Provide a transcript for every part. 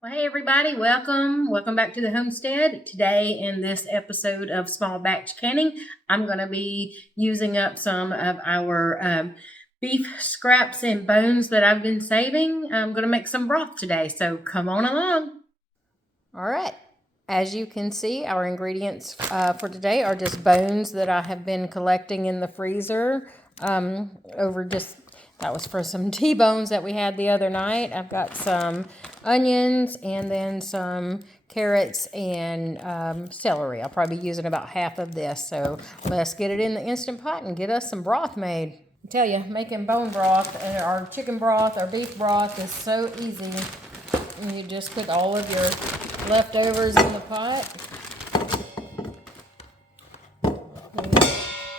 Well, hey everybody, welcome back to the Homestead. Today in this episode of Small Batch Canning, I'm going to be using up some of our beef scraps and bones that I've been saving. I'm going to make some broth today, so come on along. All right. As you can see, our ingredients for today are just bones that I have been collecting in the freezer that was for some T-bones that we had the other night. I've got some onions and then some carrots and celery. I'll probably be using about half of this. So let's get it in the Instant Pot and get us some broth made. I tell you, making bone broth or chicken broth or beef broth is so easy. You just put all of your leftovers in the pot.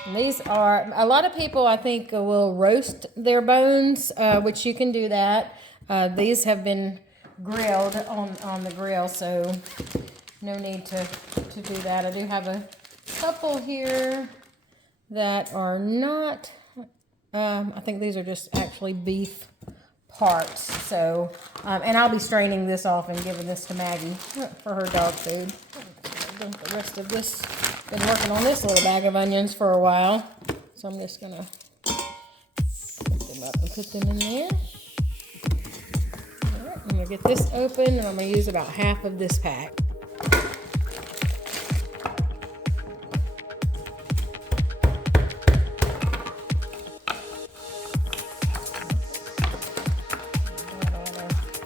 And these are, a lot of people I think will roast their bones, which you can do that. These have been grilled on the grill, so no need to do that. I do have a couple here that are not, I think these are just actually beef parts. So, and I'll be straining this off and giving this to Maggie for her dog food. The rest of this, been working on this little bag of onions for a while. So I'm just gonna pick them up and put them in there. All right, I'm gonna get this open and I'm gonna use about half of this pack.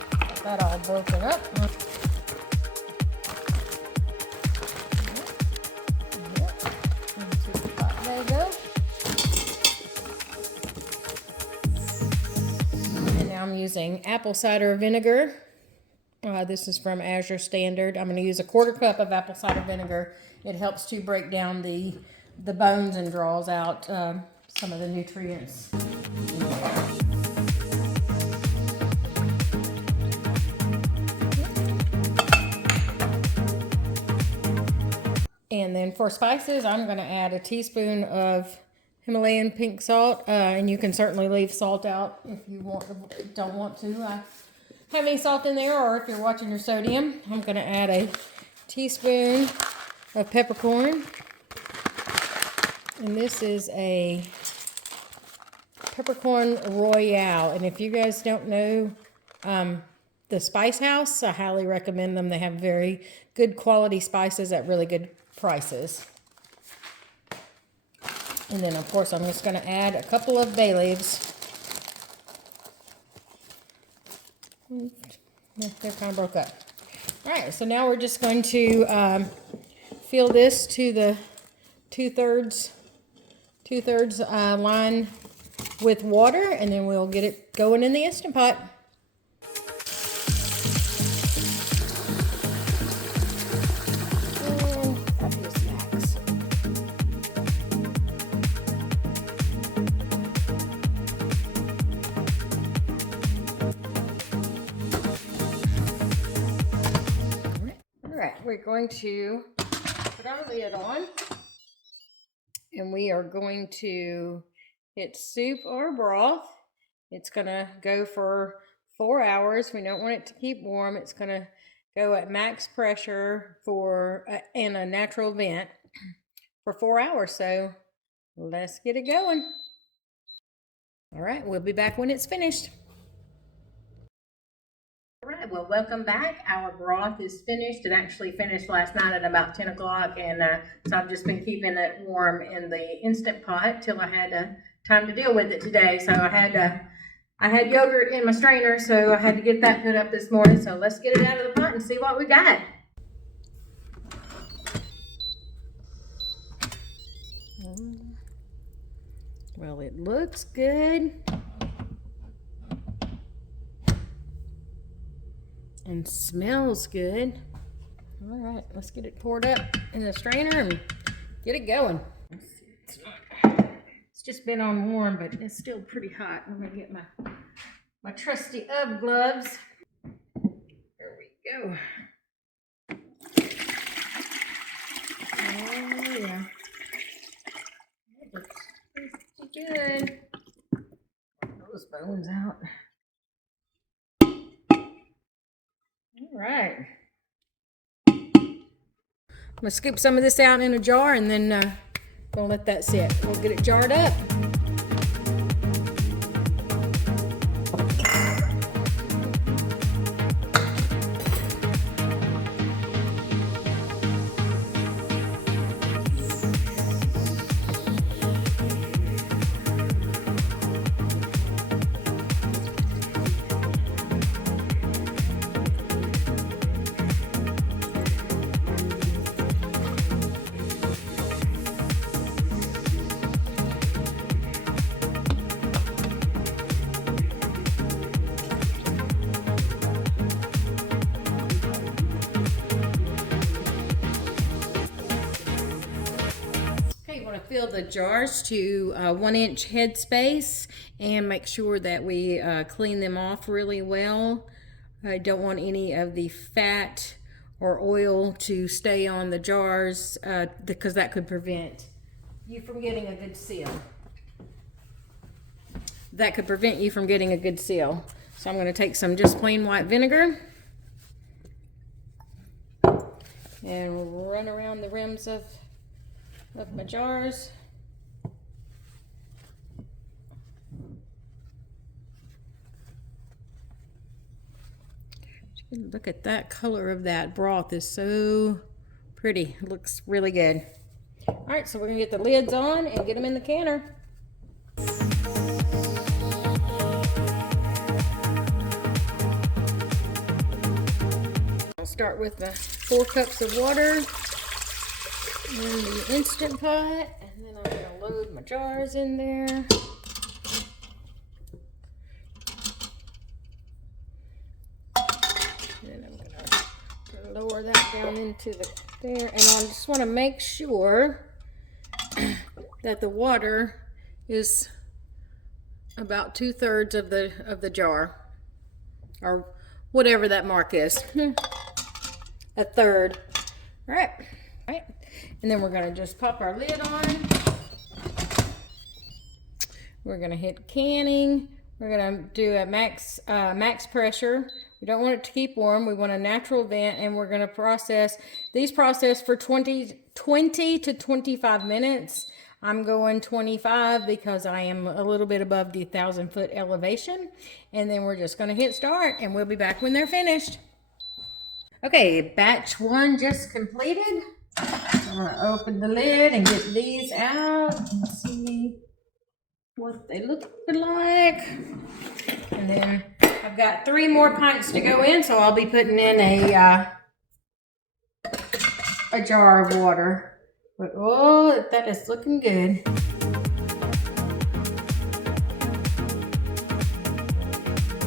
Got that all broken up. There you go. And now I'm using apple cider vinegar. This is from Azure Standard. I'm going to use a 1/4 cup of apple cider vinegar. It helps to break down the bones and draws out some of the nutrients. And then for spices, I'm going to add a teaspoon of Himalayan pink salt, and you can certainly leave salt out if you don't want to have any salt in there, or if you're watching your sodium. I'm going to add a teaspoon of peppercorn, and this is a peppercorn royale. And if you guys don't know the Spice House, I highly recommend them. They have very good quality spices at really good prices. And then of course I'm just going to add a couple of bay leaves. They're kind of broke up. All right, so now we're just going to fill this to the two-thirds line with water, and then we'll get it going in the Instant Pot. We're going to put our lid on, and we are going to hit soup or broth. It's going to go for 4 hours. We don't want it to keep warm. It's going to go at max pressure in a natural vent for 4 hours. So let's get it going. All right, we'll be back when it's finished. All right, well, welcome back. Our broth is finished. It actually finished last night at about 10 o'clock, and so I've just been keeping it warm in the Instant Pot till I had time to deal with it today. So I had yogurt in my strainer, so I had to get that put up this morning. So let's get it out of the pot and see what we got. Well, it looks good. And smells good. All right, let's get it poured up in the strainer and get it going. It's just been on warm, but it's still pretty hot. I'm gonna get my trusty UGG gloves. There we go. Oh yeah, that looks pretty good. Get those bones out. All right. I'm gonna scoop some of this out in a jar and then gonna let that sit. We'll get it jarred up. Fill the jars to 1 inch head space and make sure that we clean them off really well. I don't want any of the fat or oil to stay on the jars because that could prevent you from getting a good seal. That could prevent you from getting a good seal. So I'm going to take some just plain white vinegar and run around the rims of my jars. Look at that color of that broth is so pretty. It looks really good. All right, so we're gonna get the lids on and get them in the canner. I'll start with the 4 cups of water in the Instant Pot, and then I'm going to load my jars in there. And then I'm going to lower that down into there, and I just want to make sure that the water is about 2/3 of the jar, or whatever that mark is. A third. All right. All right. And then we're going to just pop our lid on. We're going to hit canning. We're going to do a max pressure. We don't want it to keep warm. We want a natural vent, and we're going to process for 20 to 25 minutes. I'm going 25 because I am a little bit above the 1,000-foot elevation. And then we're just going to hit start, and we'll be back when they're finished. Okay, batch 1 just completed. I'm going to open the lid and get these out and see what they look like. And then I've got 3 more pints to go in, so I'll be putting in a jar of water. But oh, that is looking good.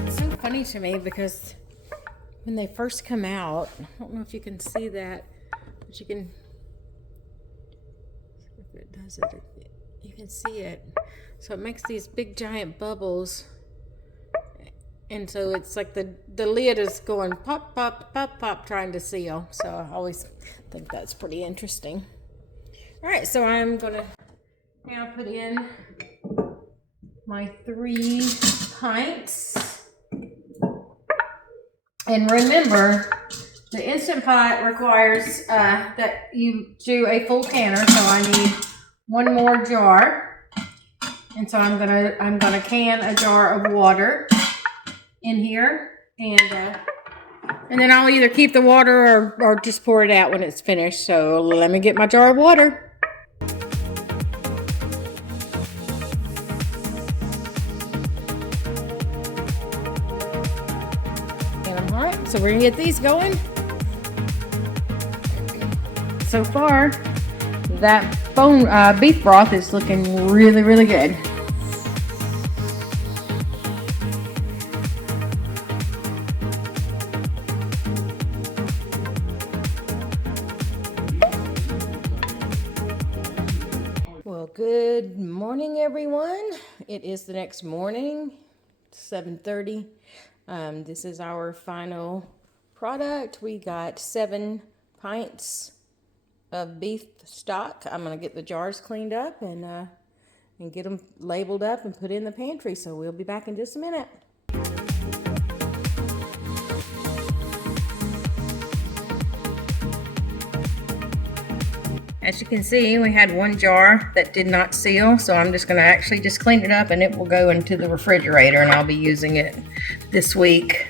It's so funny to me because when they first come out, I don't know if you can see that, but you can, if it does it, you can see it. So it makes these big giant bubbles, and so it's like the lid is going pop, pop, pop, pop, trying to seal. So I always think that's pretty interesting. All right, so I'm gonna now put in my 3 pints. And remember, the Instant Pot requires that you do a full canner, so I need 1 more jar. And so I'm gonna can a jar of water in here, and then I'll either keep the water or just pour it out when it's finished. So let me get my jar of water. Alright, so we're gonna get these going. So far, that beef broth is looking really, really good. Well, good morning, everyone. It is the next morning, 7:30. This is our final product. We got 7 pints of beef stock. I'm gonna get the jars cleaned up and get them labeled up and put in the pantry. So we'll be back in just a minute. As you can see, we had one jar that did not seal, so I'm just going to actually just clean it up and it will go into the refrigerator, and I'll be using it this week.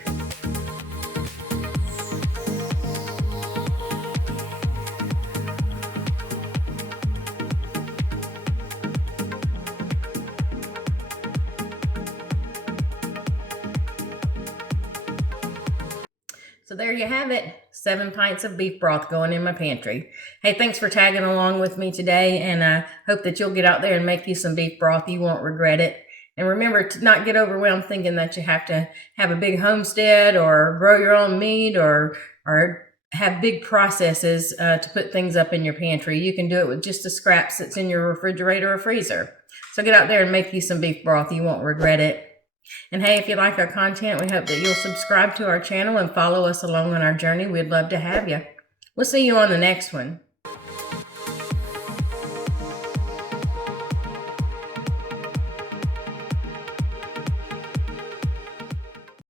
So there you have it, 7 pints of beef broth going in my pantry. Hey, thanks for tagging along with me today, and I hope that you'll get out there and make you some beef broth. You won't regret it. And remember to not get overwhelmed thinking that you have to have a big homestead or grow your own meat or have big processes to put things up in your pantry. You can do it with just the scraps that's in your refrigerator or freezer. So get out there and make you some beef broth. You won't regret it. And hey, if you like our content, we hope that you'll subscribe to our channel and follow us along on our journey. We'd love to have you. We'll see you on the next one.